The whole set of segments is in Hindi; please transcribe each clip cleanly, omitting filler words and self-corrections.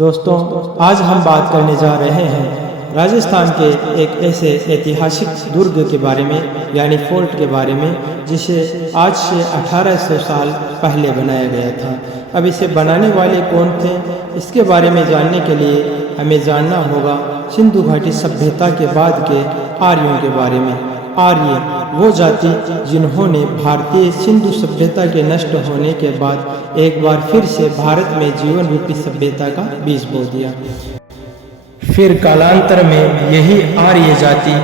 दोस्तों, आज हम बात करने जा रहे हैं राजस्थान के एक ऐसे ऐतिहासिक दुर्ग के बारे में, यानी फोर्ट के बारे में, जिसे आज से 1800 साल पहले बनाया गया था। अब इसे बनाने वाले कौन थे, इसके बारे में जानने के लिए हमें जानना होगा सिंधु घाटी सभ्यता के बाद के आर्यों के बारे में। आर्य वो जाति जिन्होंने भारतीय सिंधु सभ्यता के नष्ट होने के बाद एक बार फिर से भारत में जीवन रूपी सभ्यता का बीज बो दिया। फिर कालांतर में यही आर्य जाति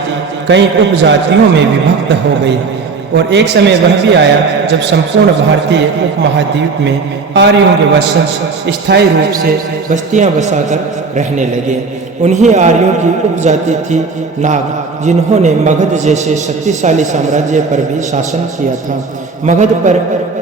कई उपजातियों में विभक्त हो गई और एक समय वह भी आया जब संपूर्ण भारतीय उपमहाद्वीप में आर्यों के वंशज स्थायी रूप से बस्तियां बसाकर रहने लगे। उन्हीं आर्यों की उपजाति थी नाग, जिन्होंने मगध जैसे शक्तिशाली साम्राज्य पर भी शासन किया था। मगध पर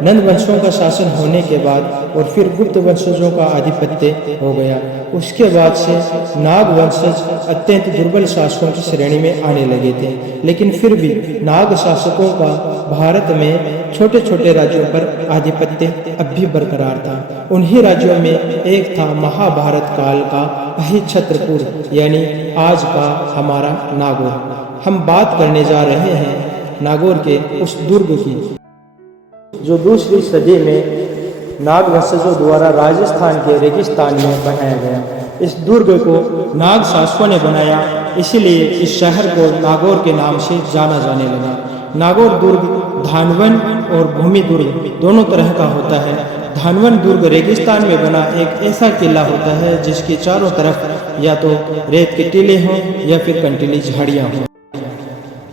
नंद वंशों का शासन होने के बाद और फिर गुप्त वंशजों का आधिपत्य हो गया। उसके बाद से नाग वंशज अत्यंत दुर्बल शासकों की श्रेणी में आने लगे थे, लेकिन फिर भी नाग शासकों का भारत में छोटे छोटे राज्यों पर आधिपत्य अब भी बरकरार था। उन्हीं राज्यों में एक था महाभारत काल का अहिच्छत्रपुर, यानी आज का हमारा नागौर। हम बात करने जा रहे हैं नागौर के उस दुर्ग की जो दूसरी सदी में नाग वंशजों द्वारा राजस्थान के रेगिस्तान में बनाया गया। इस दुर्ग को नाग शासकों ने बनाया, इसीलिए इस शहर को नागौर के नाम से जाना जाने लगा। नागौर दुर्ग धानवन और भूमि दुर्ग दोनों तरह का होता है। धानवन दुर्ग रेगिस्तान में बना एक ऐसा किला होता है जिसके चारों तरफ या तो रेत के टीले हों या फिर कंटीली झाड़ियाँ हों।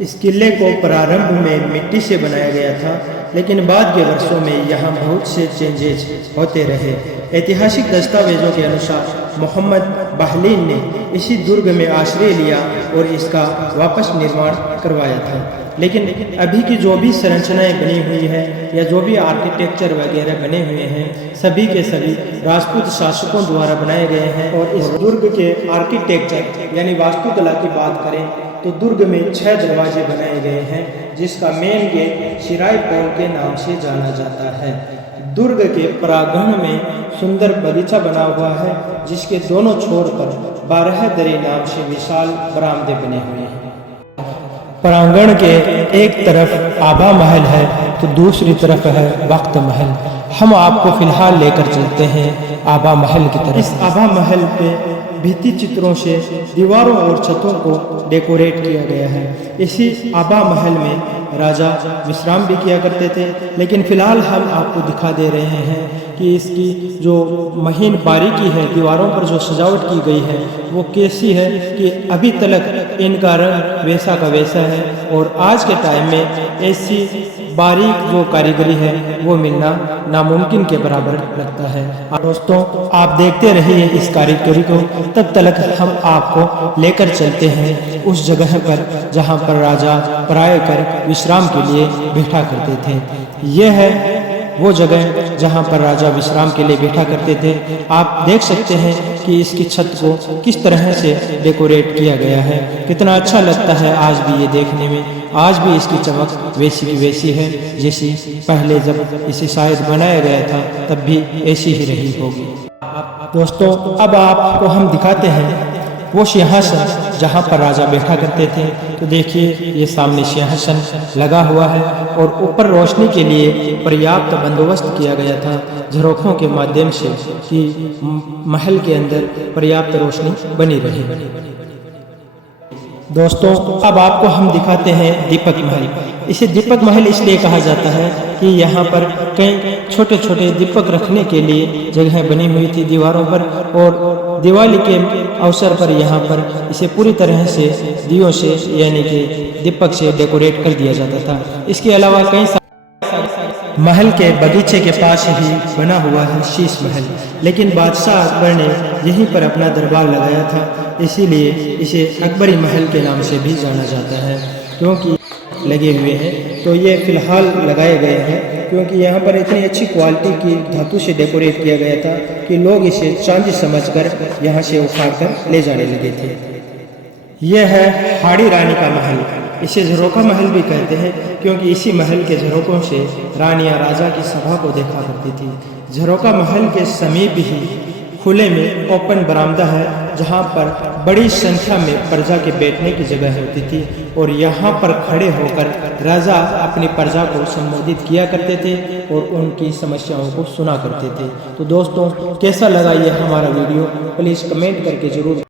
इस किले को प्रारंभ में मिट्टी से बनाया गया था, लेकिन बाद के वर्षों में यहाँ बहुत से चेंजेस होते रहे। ऐतिहासिक दस्तावेजों के अनुसार मोहम्मद बाहलीन ने इसी दुर्ग में आश्रय लिया और इसका वापस निर्माण करवाया था। लेकिन अभी की जो भी संरचनाएं बनी हुई है या जो भी आर्किटेक्चर वगैरह बने हुए हैं, सभी के सभी राजपूत शासकों द्वारा बनाए गए हैं। और इस दुर्ग के आर्किटेक्चर यानी वास्तुकला की बात करें तो दुर्ग में 6 दरवाजे बनाए गए हैं, जिसका मेन गेट शिराय पोल के नाम से जाना जाता है। दुर्ग के प्रांगण में सुंदर बगीचा बना हुआ है, जिसके दोनों छोर पर 12 दरी नाम से विशाल बरामदे बने हुए हैं। प्रांगण के एक तरफ आभा महल है तो दूसरी तरफ है वक्त महल। हम आपको फिलहाल लेकर चलते हैं आभा महल की तरफ। इस आभा महल पे भित्ति चित्रों से दीवारों और छतों को डेकोरेट किया गया है। इसी आभा महल में राजा विश्राम भी किया करते थे, लेकिन फिलहाल हम आपको दिखा दे रहे हैं कि इसकी जो महीन बारीकी है, दीवारों पर जो सजावट की गई है वो कैसी है कि अभी तक इनका रंग वैसा का वैसा है और आज के टाइम में ऐसी बारीक जो कारीगरी है वो मिलना नामुमकिन के बराबर लगता है। दोस्तों, आप देखते रहिए इस कारीगरी को, तब तक हम आपको लेकर चलते हैं उस जगह पर जहां पर राजा पराये कर विश्राम के लिए बैठा करते थे। यह है वो जगह जहां पर राजा विश्राम के लिए बैठा करते थे। आप देख सकते हैं कि इसकी छत को किस तरह से डेकोरेट किया गया है, कितना अच्छा लगता है आज भी ये देखने में। आज भी इसकी चमक वैसी की वैसी है जैसी पहले जब इसे शायद बनाया गया था तब भी ऐसी ही रही होगी। दोस्तों, अब आपको हम दिखाते हैं वो सिंहासन जहाँ पर राजा बैठा करते थे। तो देखिए, ये सामने सिंहासन लगा हुआ है और ऊपर रोशनी के लिए पर्याप्त बंदोबस्त किया गया था झरोखों के माध्यम से कि महल के अंदर पर्याप्त रोशनी बनी रहे। दोस्तों, अब आपको हम दिखाते हैं दीपक महल। इसे दीपक महल इसलिए कहा जाता है कि यहाँ पर कई छोटे छोटे दीपक रखने के लिए जगह बनी हुई थी दीवारों पर, और दिवाली के अवसर पर यहाँ पर इसे पूरी तरह से दियों से यानी कि दीपक से डेकोरेट कर दिया जाता था। इसके अलावा कई महल के बगीचे के पास ही बना हुआ है शीश महल, लेकिन बादशाह अकबर ने यहीं पर अपना दरबार लगाया था, इसीलिए इसे अकबरी महल के नाम से भी जाना जाता है। क्योंकि लगे हुए हैं तो ये फिलहाल लगाए गए हैं क्योंकि यहाँ पर इतनी अच्छी क्वालिटी की धातु से डेकोरेट किया गया था कि लोग इसे चांदी समझकर यहाँ से उखाड़ कर ले जाने लगे थे। यह है हाड़ी रानी का महल। इसे झरोखा महल भी कहते हैं क्योंकि इसी महल के झरोकों से रानियां राजा की सभा को देखा करती थी। झरोखा महल के समीप ही खुले में ओपन बरामदा है जहाँ पर बड़ी संख्या में प्रजा के बैठने की जगह होती थी और यहाँ पर खड़े होकर राजा अपनी प्रजा को संबोधित किया करते थे और उनकी समस्याओं को सुना करते थे। तो दोस्तों कैसा लगा ये हमारा वीडियो प्लीज़ कमेंट करके जरूर